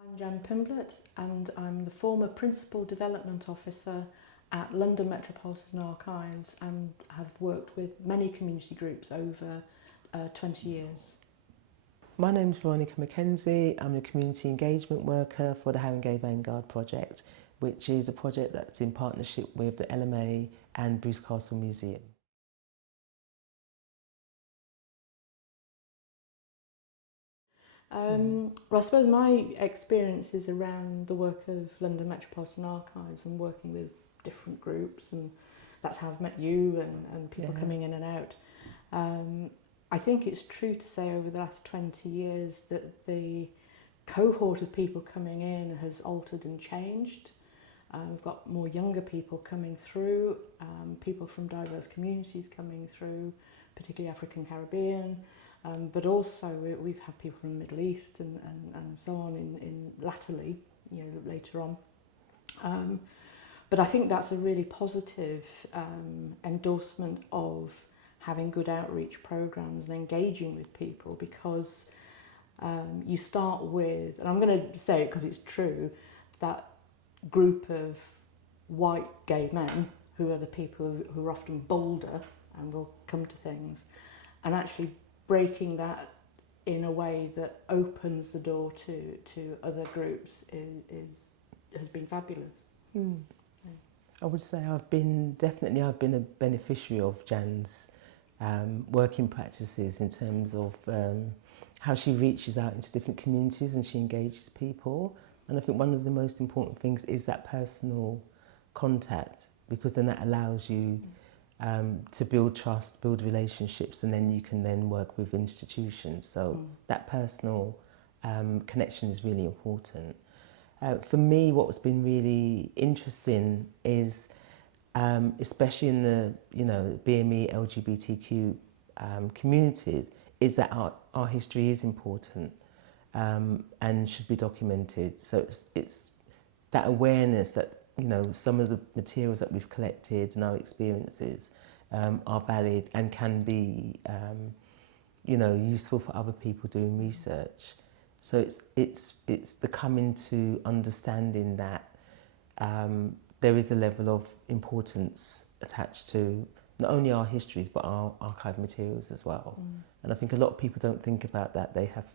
I'm Jan Pimblett and I'm the former Principal Development Officer at London Metropolitan Archives and have worked with many community groups over 20 years. My name's Veronica McKenzie. I'm a community engagement worker for the Haringey Vanguard project, which is a project that's in partnership with the LMA and Bruce Castle Museum. Well, I suppose my experience is around the work of London Metropolitan Archives and working with different groups, and that's how I've met you and people coming in and out. I think it's true to say over the last 20 years that the cohort of people coming in has altered and changed. We've got more younger people coming through, people from diverse communities coming through, particularly African Caribbean, but also we've had people from the Middle East and so on in latterly, later on. But I think that's a really positive endorsement of having good outreach programs and engaging with people, because you start with, and I'm going to say it because it's true, that group of white gay men who are the people who are often bolder and will come to things, and actually breaking that in a way that opens the door to other groups has been fabulous. I would say I've been a beneficiary of Jan's working practices in terms of how she reaches out into different communities and she engages people. And I think one of the most important things is that personal contact, because then that allows you to build trust, build relationships, and then you can then work with institutions. So that personal connection is really important. For me, what's been really interesting is, especially in the BME LGBTQ communities, is that our history is important and should be documented. So it's that awareness that some of the materials that we've collected and our experiences are valid and can be useful for other people doing research. So it's the coming to understanding that there is a level of importance attached to not only our histories but our archive materials as well. And I think a lot of people don't think about that. They have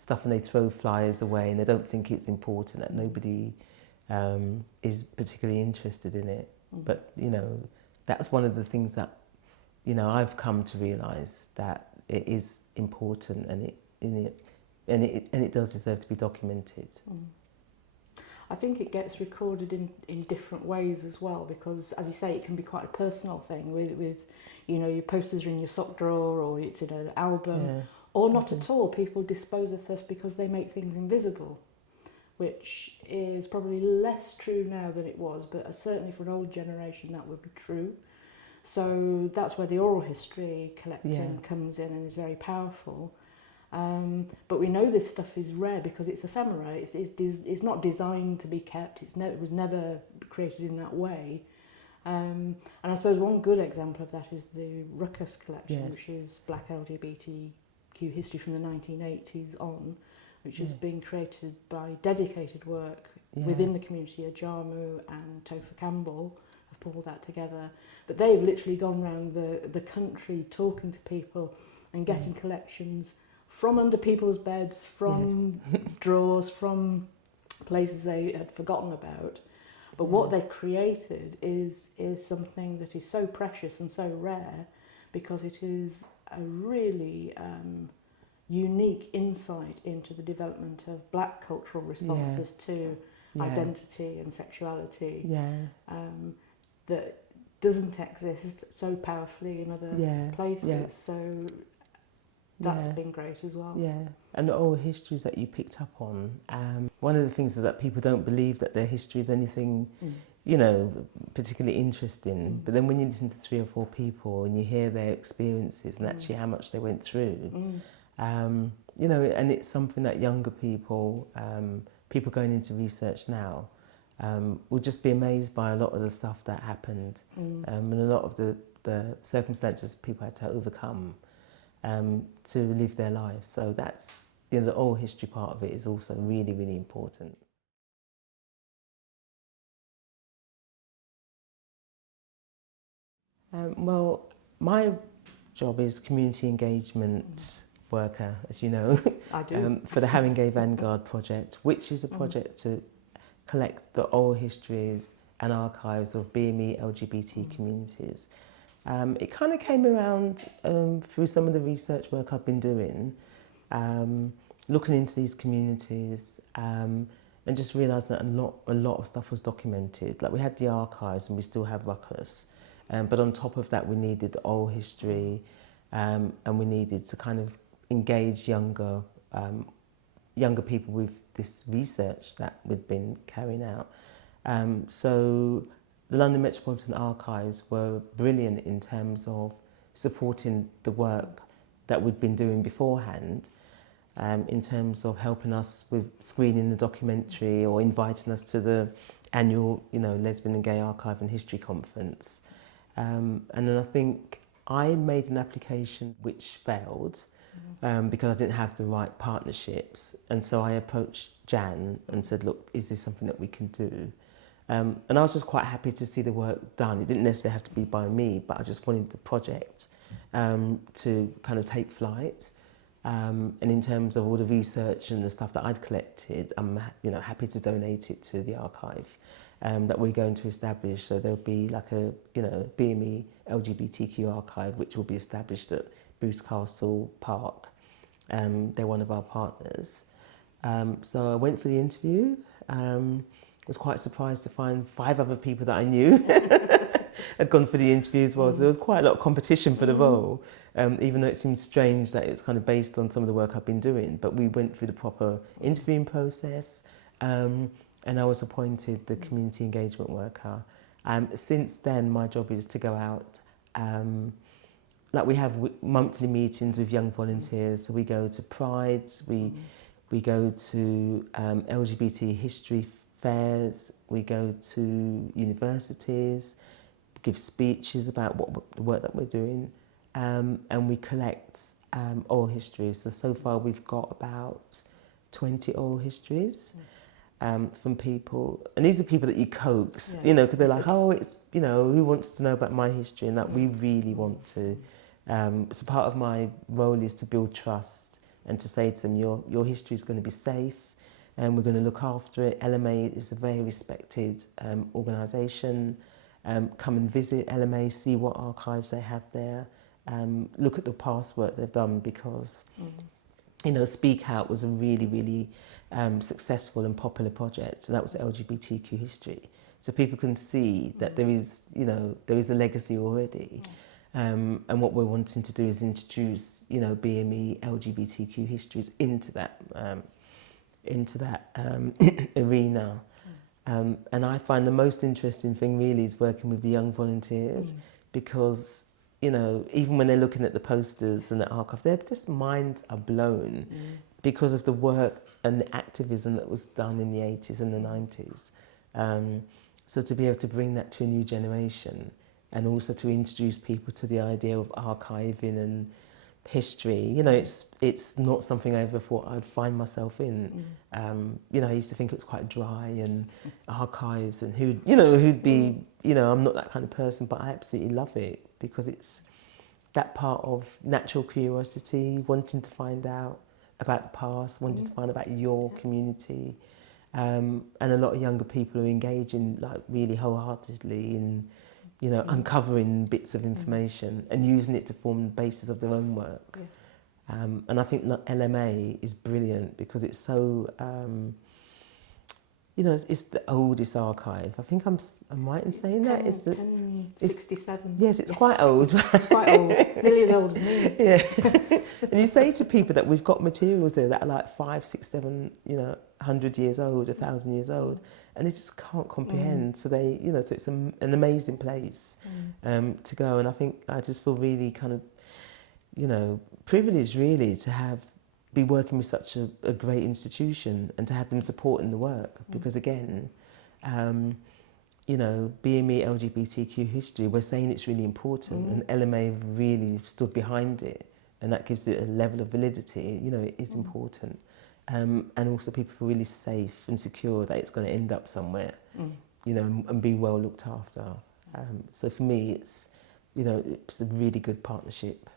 stuff and they throw flyers away and they don't think it's important, that nobody is particularly interested in it. But that's one of the things that I've come to realise, that it is important and it does deserve to be documented. I think it gets recorded in different ways as well, because as you say, it can be quite a personal thing with your posters are in your sock drawer or it's in an album, or not at all. People dispose of stuff because they make things invisible, which is probably less true now than it was, but certainly for an old generation that would be true. So that's where the oral history collecting comes in and is very powerful. But we know this stuff is rare because it's ephemera. It's not designed to be kept. It was never created in that way. And I suppose one good example of that is the Ruckus collection, which is Black LGBTQ history from the 1980s on, which has been created by dedicated work within the community. Ajamu and Topher Campbell have pulled that together. But they've literally gone around the country talking to people and getting collections from under people's beds, from drawers, from places they had forgotten about. But what they've created is something that is so precious and so rare, because it is a really unique insight into the development of Black cultural responses to identity and sexuality that doesn't exist so powerfully in other places. So that's been great as well. Yeah, and the oral histories that you picked up on, one of the things is that people don't believe that their history is anything, particularly interesting. But then when you listen to 3 or 4 people and you hear their experiences and actually how much they went through, and it's something that younger people, people going into research now, will just be amazed by a lot of the stuff that happened, and a lot of the circumstances people had to overcome to live their lives. So that's you know, the oral history part of it is also really, really important. Well, my job is community engagement worker, as you know, I do. for the Haringey Vanguard project, which is a project to collect the oral histories and archives of BME LGBT communities. It kind of came around through some of the research work I've been doing, looking into these communities, and just realising that a lot of stuff was documented. Like, we had the archives and we still have ruckus, but on top of that we needed the oral history, and we needed to kind of engage younger people with this research that we'd been carrying out. So the London Metropolitan Archives were brilliant in terms of supporting the work that we'd been doing beforehand, in terms of helping us with screening the documentary or inviting us to the annual, you know, Lesbian and Gay Archive and History Conference. And then I think I made an application which failed, because I didn't have the right partnerships. And so I approached Jan and said, look, is this something that we can do? And I was just quite happy to see the work done. It didn't necessarily have to be by me, but I just wanted the project to kind of take flight. And in terms of all the research and the stuff that I'd collected, I'm happy to donate it to the archive that we're going to establish. So there'll be like a BME LGBTQ archive, which will be established at Bruce Castle Park. They're one of our partners. So I went for the interview. Was quite surprised to find 5 other people that I knew had gone for the interview as well. So there was quite a lot of competition for the role, even though it seemed strange that it's kind of based on some of the work I've been doing. But we went through the proper interviewing process, and I was appointed the community engagement worker. Since then, my job is to go out. Like, we have monthly meetings with young volunteers. So we go to prides, we go to LGBT history fairs, we go to universities, give speeches about the work that we're doing, and we collect oral histories. So far we've got about 20 oral histories from people, and these are people that you coax, because they're like, oh, it's, who wants to know about my history? And that we really want to. So part of my role is to build trust and to say to them, your history is going to be safe, and we're going to look after it. LMA is a very respected organisation. Come and visit LMA, see what archives they have there. Look at the past work they've done, because Speak Out was a really, really successful and popular project, and that was LGBTQ history. So people can see that there is a legacy already. And what we're wanting to do is introduce, BME LGBTQ histories into that arena. And I find the most interesting thing really is working with the young volunteers, because, even when they're looking at the posters and the archive, their just minds are blown because of the work and the activism that was done in the 80s and the 90s. So to be able to bring that to a new generation, and also to introduce people to the idea of archiving and history, it's not something I ever thought I'd find myself in. I used to think it was quite dry, and archives, and who'd be, I'm not that kind of person, but I absolutely love it, because it's that part of natural curiosity, wanting to find out about the past, wanting to find out about your community. And a lot of younger people are engaging, like, really wholeheartedly in uncovering bits of information and using it to form the basis of their own work. And I think LMA is brilliant, because it's so, it's the oldest archive. I think I'm right in saying that. It's 1067. Yes, it's quite old. It's quite old. Nearly as old as me. Yeah. And you say to people that we've got materials there that are like 5, 6, 7, 100 years old, 1,000 years old, and they just can't comprehend. So they, so it's an amazing place to go. And I think I just feel really kind of, privileged really to be working with such a great institution, and to have them supporting the work, because again, BME LGBTQ history, we're saying it's really important, and LMA have really stood behind it, and that gives it a level of validity, you know, it is important. And also people feel really safe and secure that it's going to end up somewhere, you know, and be well looked after. So for me, it's, you know, it's a really good partnership.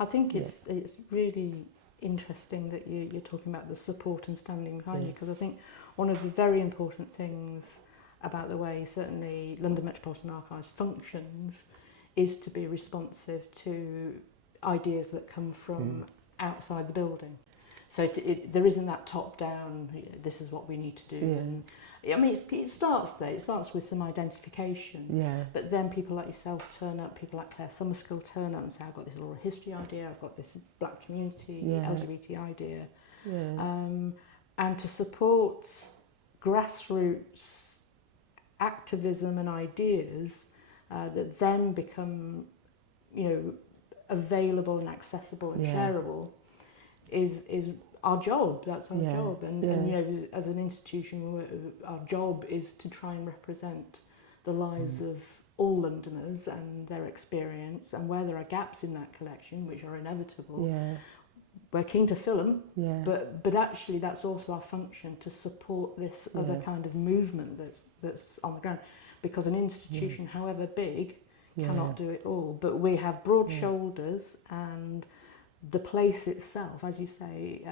I think it's really interesting that you're talking about the support and standing behind you, because I think one of the very important things about the way certainly London Metropolitan Archives functions is to be responsive to ideas that come from outside the building. So there isn't that top-down, this is what we need to do. And, I mean, it starts there. It starts with some identification. But then people like yourself turn up, people like Claire Summerskill turn up and say, I've got this oral history idea, I've got this black community, LGBT idea. And to support grassroots activism and ideas that then become, you know, available and accessible and shareable is our job. That's our job. And you know, as an institution, our job is to try and represent the lives of all Londoners and their experience, and where there are gaps in that collection, which are inevitable, we're keen to fill them, but actually that's also our function, to support this other kind of movement that's on the ground, because an institution, however big, cannot do it all. But we have broad shoulders, and the place itself, as you say,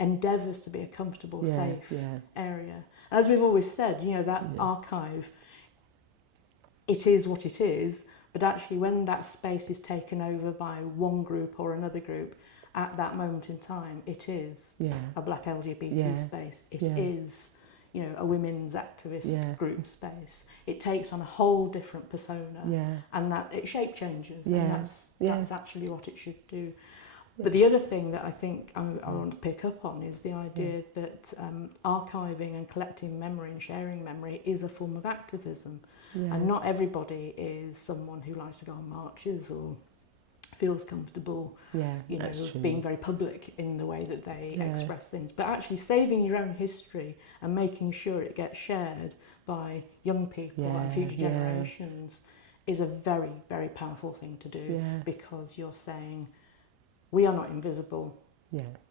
endeavours to be a comfortable, safe area. And as we've always said, you know, that archive, it is what it is, but actually when that space is taken over by one group or another group, at that moment in time, it is a black LGBT space. It is, you know, a women's activist group space. It takes on a whole different persona, and that it shape changes, and that's actually what it should do. But the other thing that I think I want to pick up on is the idea that archiving and collecting memory and sharing memory is a form of activism, and not everybody is someone who likes to go on marches or feels comfortable, you know, being very public in the way that they express things. But actually saving your own history and making sure it gets shared by young people and future generations is a very, very powerful thing to do, because you're saying, we are not invisible,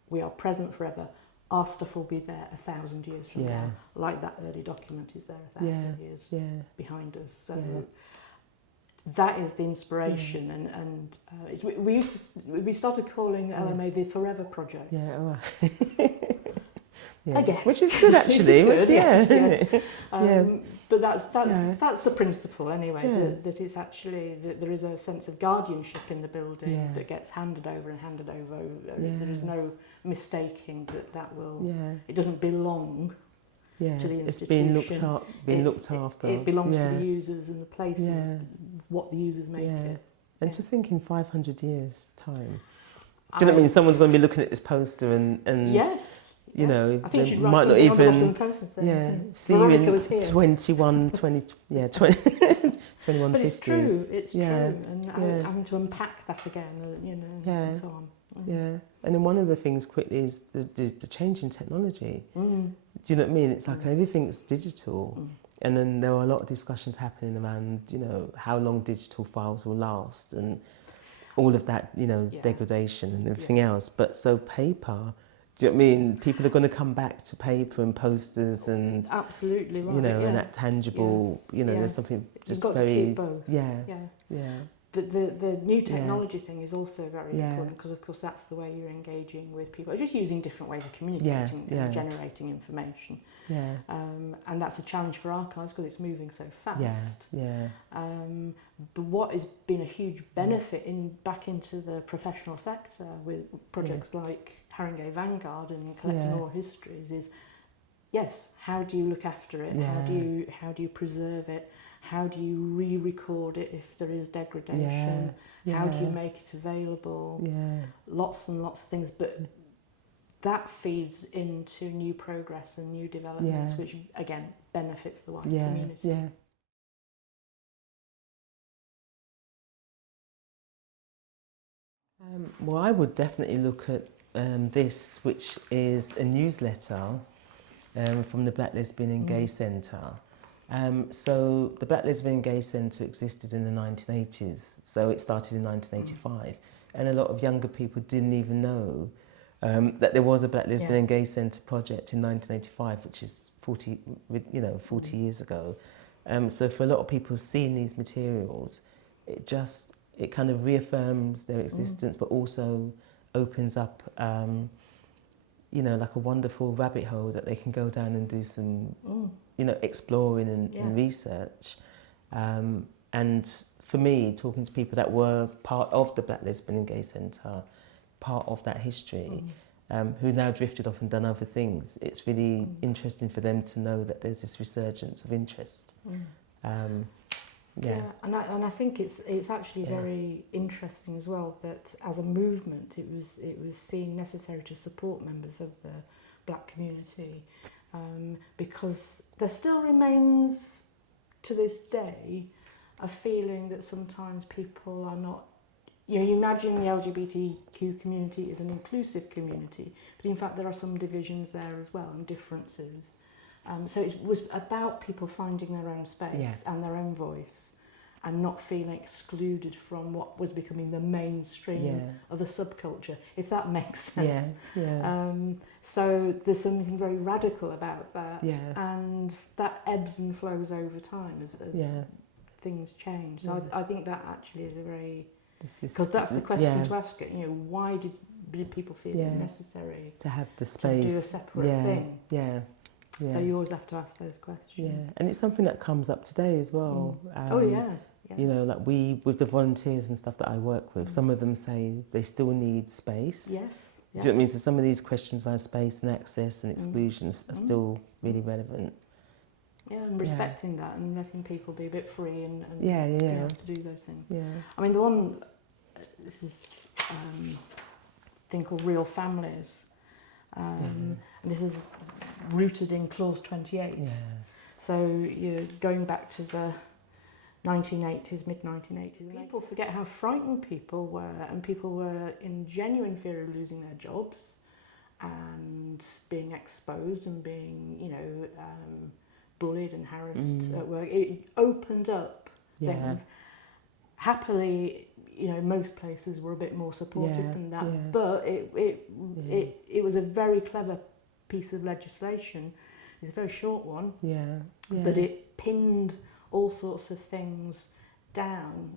we are present forever. Our stuff will be there 1,000 years from now, like that early document is there 1,000 years behind us. So that is the inspiration, and we started calling LMA the Forever Project. Again, which is good actually. Good, yes. But that's the principle anyway. That it's actually that there is a sense of guardianship in the building that gets handed over. There is no mistaking that will. It doesn't belong to the institution. It's being looked after. It belongs to the users, and the place is what the users make it. And to think in 500 years' time, do you know what I mean? Someone's going to be looking at this poster and you know, I think they might not even see you in 21, 20, 21, but 50. It's true, and having to unpack that again, you know, and so on. And then one of the things quickly is the change in technology. Do you know what I mean? It's like everything's digital, and then there are a lot of discussions happening around, you know, how long digital files will last and all of that, you know, degradation and everything else. But so paper, do you know what I mean? People are going to come back to paper and posters and absolutely right, you know, and that tangible, you know, there's something just You've got very to keep both. But the new technology thing is also very important, because of course that's the way you're engaging with people, just using different ways of communicating and generating information. And that's a challenge for archives because it's moving so fast. But what has been a huge benefit back into the professional sector with projects like Haringey Vanguard and collecting oral histories is, how do you look after it? How do you preserve it? How do you re-record it if there is degradation? How do you make it available? Lots and lots of things, but that feeds into new progress and new developments, which again benefits the wider community. Well, I would definitely look at this, which is a newsletter from the Black Lesbian and Gay Centre. So the Black Lesbian Gay Centre existed in the 1980s, so it started in 1985, and a lot of younger people didn't even know that there was a Black Lesbian and Gay Centre project in 1985, which is 40 years ago. So for a lot of people seeing these materials, it kind of reaffirms their existence, but also opens up, like a wonderful rabbit hole that they can go down and do some, exploring and research. And for me, talking to people that were part of the Black Lesbian and Gay Centre, part of that history, who now drifted off and done other things, it's really interesting for them to know that there's this resurgence of interest. And I think it's actually very interesting as well that as a movement it was seen necessary to support members of the Black community, because there still remains to this day a feeling that sometimes people are not, you imagine the LGBTQ community is an inclusive community, but in fact there are some divisions there as well and differences. So it was about people finding their own space and their own voice and not feeling excluded from what was becoming the mainstream of a subculture, if that makes sense. So there's something very radical about that, and that ebbs and flows over time as things change. So I think that actually is a very... Because that's the question to ask it, why did people feel it necessary to have the space to do a separate thing? So you always have to ask those questions. And it's something that comes up today as well. Like with the volunteers and stuff that I work with, some of them say they still need space. Yes. Do you know what I mean? So some of these questions around space and access and exclusions are still really relevant. Yeah, and respecting that and letting people be a bit free and be able to do those things. I mean, the one, this is a thing called Real Families, and this is rooted in Clause 28. So you're going back to the 1980s, mid-1980s. People forget how frightened people were, and people were in genuine fear of losing their jobs and being exposed and being, bullied and harassed at work. It opened up things. Happily, most places were a bit more supportive than that, but it was a very clever piece of legislation. It's a very short one, but it pinned all sorts of things down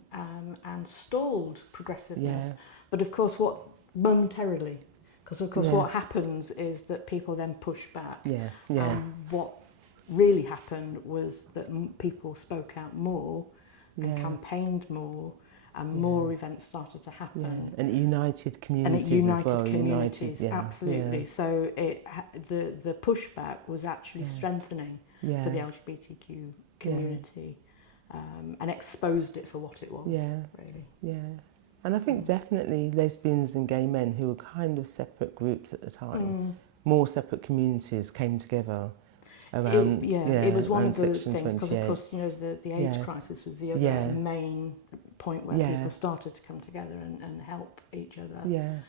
and stalled progressiveness. But of course, momentarily, because of course what happens is that people then push back. And what really happened was that people spoke out more and campaigned more, and more events started to happen. And it united communities as well. Communities, absolutely. So the pushback was actually strengthening for the LGBTQ community, and exposed it for what it was, really. And I think definitely lesbians and gay men, who were kind of separate groups at the time, more separate communities came together around it was one of the Section things, because of course the AIDS crisis was the other main point where people started to come together and help each other,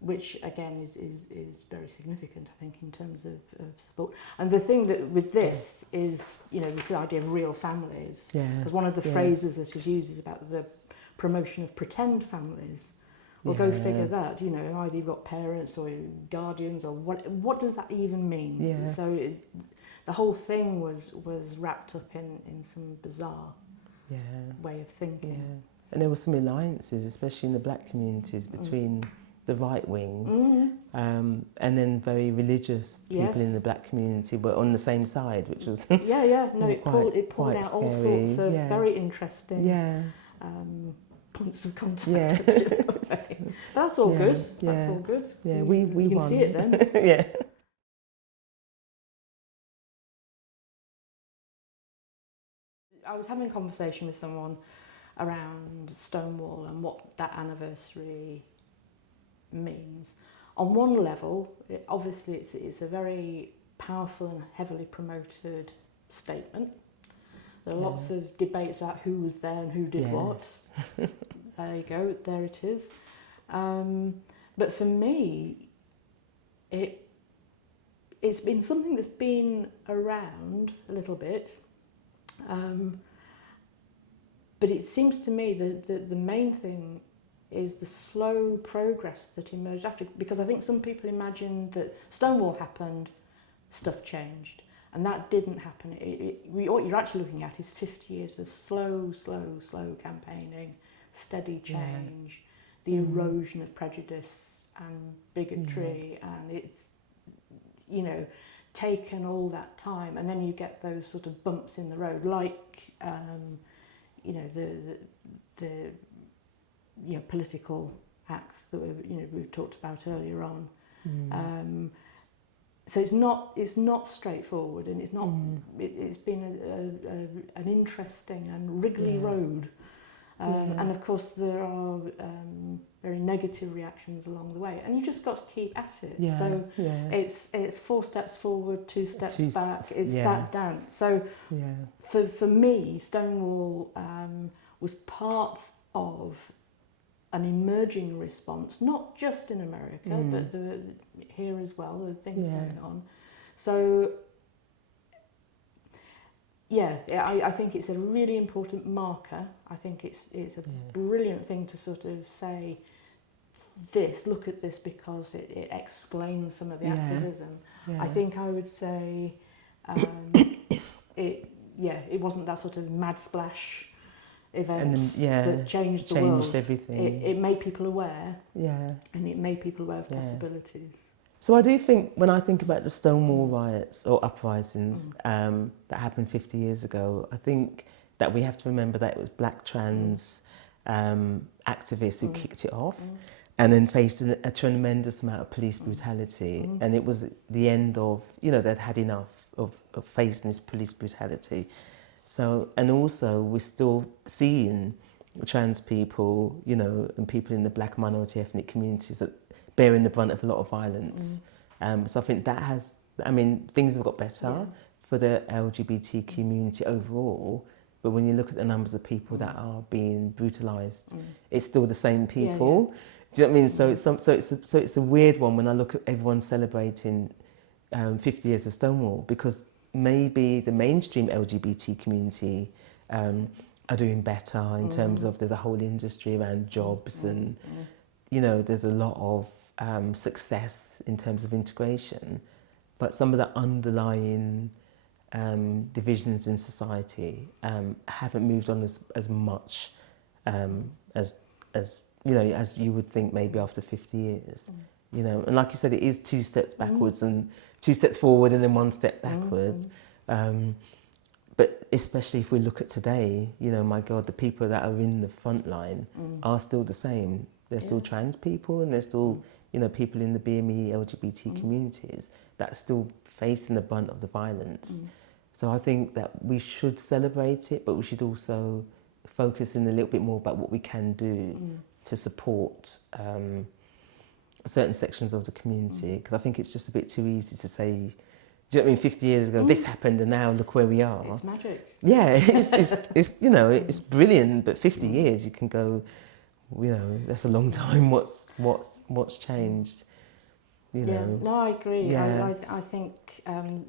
which again is very significant, I think, in terms of support. And the thing that with this is, this idea of real families, because one of the phrases that is used is about the promotion of pretend families. Well, go figure that, either you've got parents or guardians, or what does that even mean? So the whole thing was wrapped up in some bizarre way of thinking. And there were some alliances, especially in the Black communities, between the right wing and then very religious people in the Black community were on the same side, which was it pulled out scary. All sorts of very interesting points of contact. That's all good. That's all good. We you can won. see it then. I was having a conversation with someone around Stonewall and what that anniversary means. On one level, obviously it's a very powerful and heavily promoted statement. There are lots of debates about who was there and who did what. There you go, there it is. But for me, it it's been something that's been around a little bit, but it seems to me that the main thing is the slow progress that emerged after, because I think some people imagined that Stonewall happened, stuff changed, and that didn't happen. What you're actually looking at is 50 years of slow campaigning, steady change, the erosion of prejudice and bigotry, and it's, you know, taken all that time, and then you get those sort of bumps in the road, like you know, the you know, political acts that we've talked about earlier on. So it's not straightforward, and it's not. It's been an interesting and wriggly road, and of course there are very negative reactions along the way, and you just got to keep at it. So it's 4 steps forward, 2 steps back. It's that dance. So for me, Stonewall was part of an emerging response, not just in America, but here as well, there are things going on. So, I think it's a really important marker. I think it's a brilliant thing to sort of say, look at this, because it explains some of the activism. I think I would say it wasn't that sort of mad splash event that changed the world. Everything. It made people aware, and it made people aware of possibilities. So I do think, when I think about the Stonewall riots or uprisings that happened 50 years ago, I think that we have to remember that it was black trans activists who kicked it off, and then faced a tremendous amount of police brutality, and it was the end of, you know, they'd had enough of facing this police brutality. So, and also we're still seeing trans people, you know, and people in the black minority ethnic communities that bearing the brunt of a lot of violence. So I think that has, I mean, things have got better for the LGBT community overall, but when you look at the numbers of people that are being brutalised, it's still the same people. Do you know what I mean? So it's a weird one when I look at everyone celebrating 50 years of Stonewall, because maybe the mainstream LGBT community are doing better in terms of, there's a whole industry around jobs and, you know, there's a lot of success in terms of integration, but some of the underlying divisions in society haven't moved on as much as you know, as you would think maybe after 50 years. You know, and like you said, it is 2 steps backwards and 2 steps forward and then 1 step backwards. But especially if we look at today, you know, my God, the people that are in the front line are still the same. They're still trans people, and they're still, you know, people in the BME LGBT communities that are still facing the brunt of the violence. So I think that we should celebrate it, but we should also focus in a little bit more about what we can do to support certain sections of the community, because I think it's just a bit too easy to say, do you know what I mean, 50 years ago this happened and now look where we are. It's magic. Yeah, it's you know, it's brilliant, but 50 years you can go, you know, that's a long time. What's changed? You know. No, I agree. I think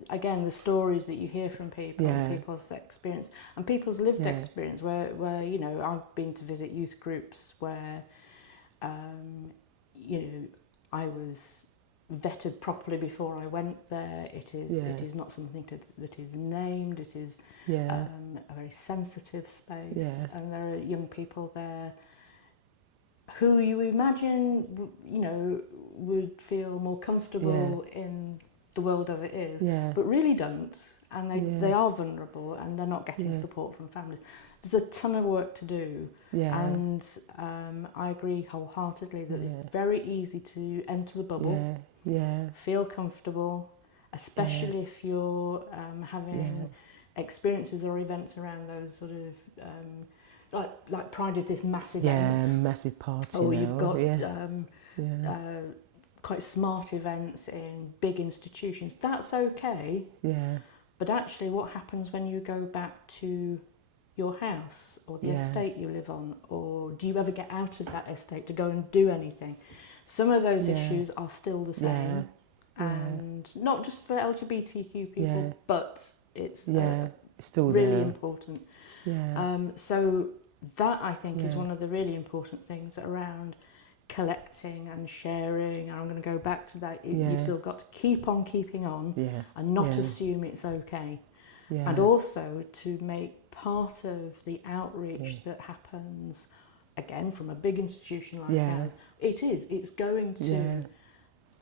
again, the stories that you hear from people, people's experience and people's lived experience, where you know, I've been to visit youth groups where you know, I was vetted properly before I went there. It is not something that is named. It is a very sensitive space, and there are young people there who you imagine, you know, would feel more comfortable in the world as it is, but really don't, and they are vulnerable, and they're not getting support from families. There's a ton of work to do, and I agree wholeheartedly that it's very easy to enter the bubble, feel comfortable, especially if you're having experiences or events around those sort of like Pride is this massive event, massive party. Or you've got quite smart events in big institutions. That's okay. But actually, what happens when you go back to your house or the estate you live on, or do you ever get out of that estate to go and do anything? Some of those issues are still the same, and not just for LGBTQ people, but it's still really there. important. Yeah. So that, I think, is one of the really important things around collecting and sharing. And I'm going to go back to that. You've still got to keep on keeping on and not assume it's okay. And also to make part of the outreach that happens, again, from a big institution like ours, it's going to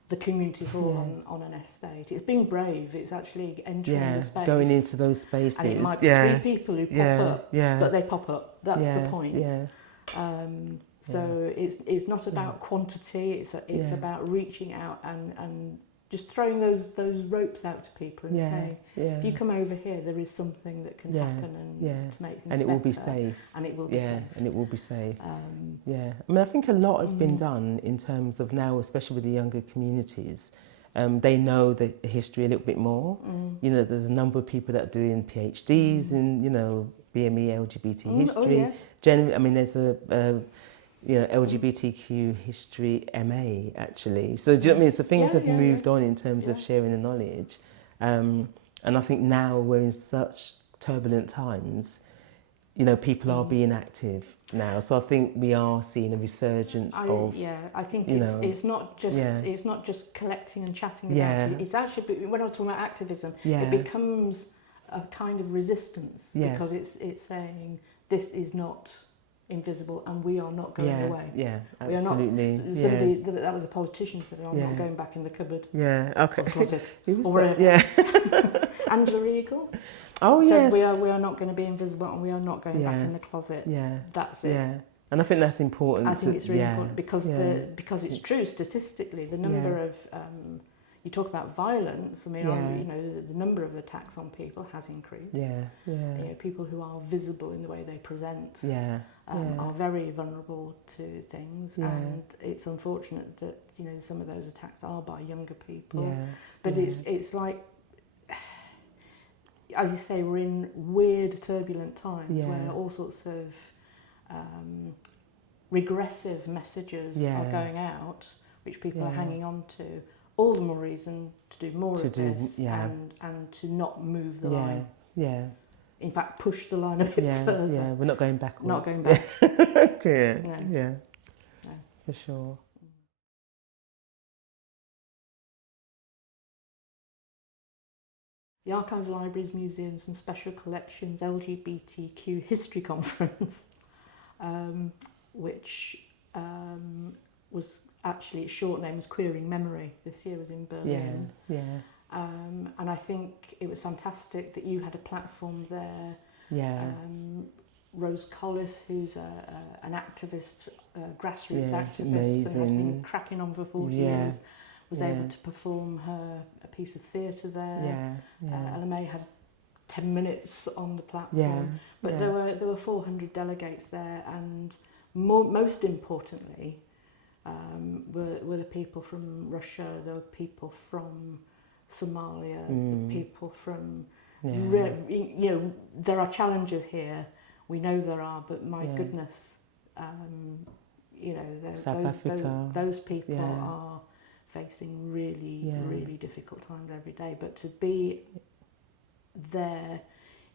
the community hall on an estate. It's being brave. It's actually entering the space. Going into those spaces. And it might be 3 people who pop up, but they pop up. That's the point. So it's not about quantity. It's about reaching out and just throwing those ropes out to people and say, if you come over here, there is something that can happen and to make things better. And it will be safe. And it will be safe. And it will be safe. I mean, I think a lot has been done in terms of now, especially with the younger communities. They know the history a little bit more. You know, there's a number of people that are doing PhDs in, you know, BME LGBT history. I mean, there's a LGBTQ history MA actually. So do you know what I mean? So things have moved on in terms of sharing the knowledge. And I think now we're in such turbulent times, you know, people are being active now. So I think we are seeing a resurgence of. I think it's not just collecting and chatting about it. It's actually, when I was talking about activism, it becomes a kind of resistance because it's saying this is not invisible and we are not going away. Yeah, absolutely. Somebody that was a politician said, I'm not going back in the cupboard. Yeah, okay. Or closet. Or wherever. Yeah. Angela Eagle. Oh said, yes. We are not going to be invisible and we are not going back in the closet. Yeah. That's it. Yeah. And I think that's important. I think it's really important because it's true statistically. The number of you talk about violence. I mean, you know, the number of attacks on people has increased. You know, people who are visible in the way they present are very vulnerable to things, and it's unfortunate that, you know, some of those attacks are by younger people. But it's like, as you say, we're in weird, turbulent times where all sorts of regressive messages are going out, which people are hanging on to. All the more reason to do more of this and to not move the line. In fact, push the line a bit further. We're not going backwards. Not going back. No. For sure. The Archives, Libraries, Museums and Special Collections LGBTQ History Conference, which was actually, its short name was Queering Memory, this year was in Berlin. And I think it was fantastic that you had a platform there. Rose Collis, who's an activist, grassroots activist, amazing. And has been cracking on for 40 years, was able to perform a piece of theatre there. LMA had 10 minutes on the platform, but there were 400 delegates there, and most importantly, were the people from Russia, there were people from Somalia, the people from, you know, there are challenges here, we know there are, but my goodness, you know, those people are facing really difficult times every day, but to be there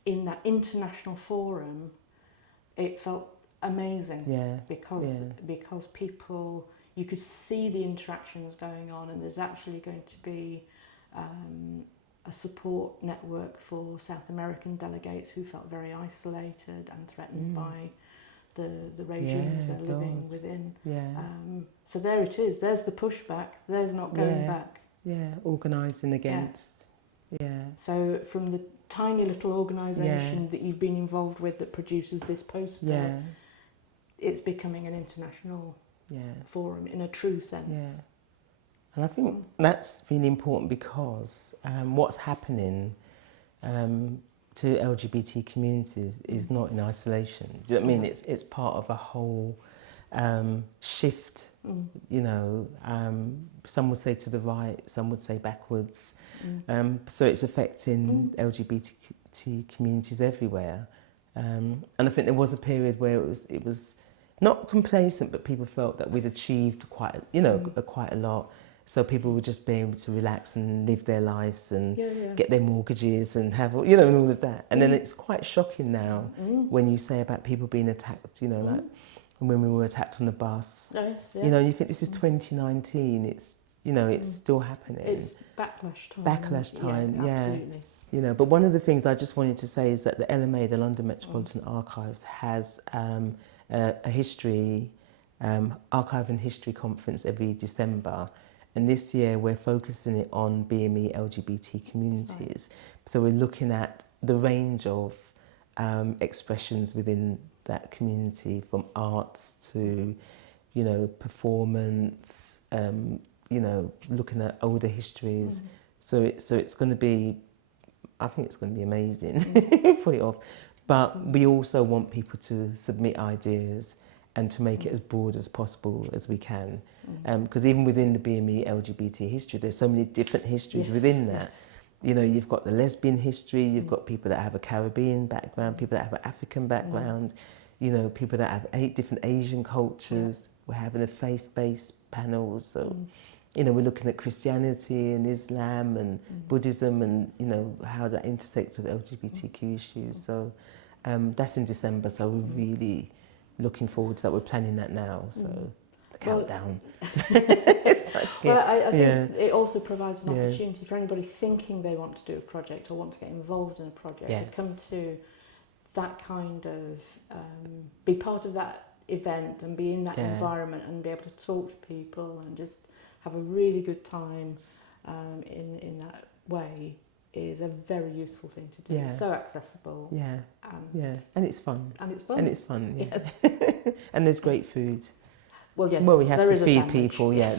in that international forum, it felt amazing because people, you could see the interactions going on, and there's actually going to be a support network for South American delegates who felt very isolated and threatened by the regimes they're living within. So there it is, there's the pushback, there's not going back. Organising against. So from the tiny little organisation that you've been involved with that produces this poster, it's becoming an international forum in a true sense. And I think that's really important because what's happening to LGBT communities is not in isolation. Do you know what I mean? It's part of a whole shift, you know, some would say to the right, some would say backwards. So it's affecting LGBT communities everywhere. And I think there was a period where it was not complacent, but people felt that we'd achieved quite a lot. so people would just be able to relax and live their lives and Yeah. get their mortgages and have, you know, and all of that. And then it's quite shocking now when you say about people being attacked, you know, like when we were attacked on the bus. Yes, yeah. You know, you think this is 2019, it's, you know, it's still happening. It's backlash time. Backlash time, yeah. Absolutely. You know, but one of the things I just wanted to say is that the LMA, the London Metropolitan Archives, has a history, archive and history conference every December. And this year we're focusing it on BME LGBT communities. Right. So we're looking at the range of expressions within that community, from arts to, you know, performance, you know, looking at older histories. So it's going to be, I think it's going to be amazing. Put it off. But we also want people to submit ideas and to make it as broad as possible as we can. Because even within the BME LGBT history, there's so many different histories within that. You know, you've got the lesbian history, you've got people that have a Caribbean background, people that have an African background, you know, people that have 8 different Asian cultures. We're having a faith-based panel, so, you know, we're looking at Christianity and Islam and Buddhism and, you know, how that intersects with LGBTQ issues. So that's in December, so we're really looking forward to that. We're planning that now, so the countdown. Well, I think it also provides an opportunity for anybody thinking they want to do a project or want to get involved in a project to come to that kind of, be part of that event and be in that environment and be able to talk to people and just have a really good time in that way is a very useful thing to do. It's so accessible. And it's fun. Yes. And there's great food. Well, yes, well, we have to feed people, to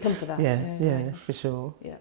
come for that. for sure. Yeah.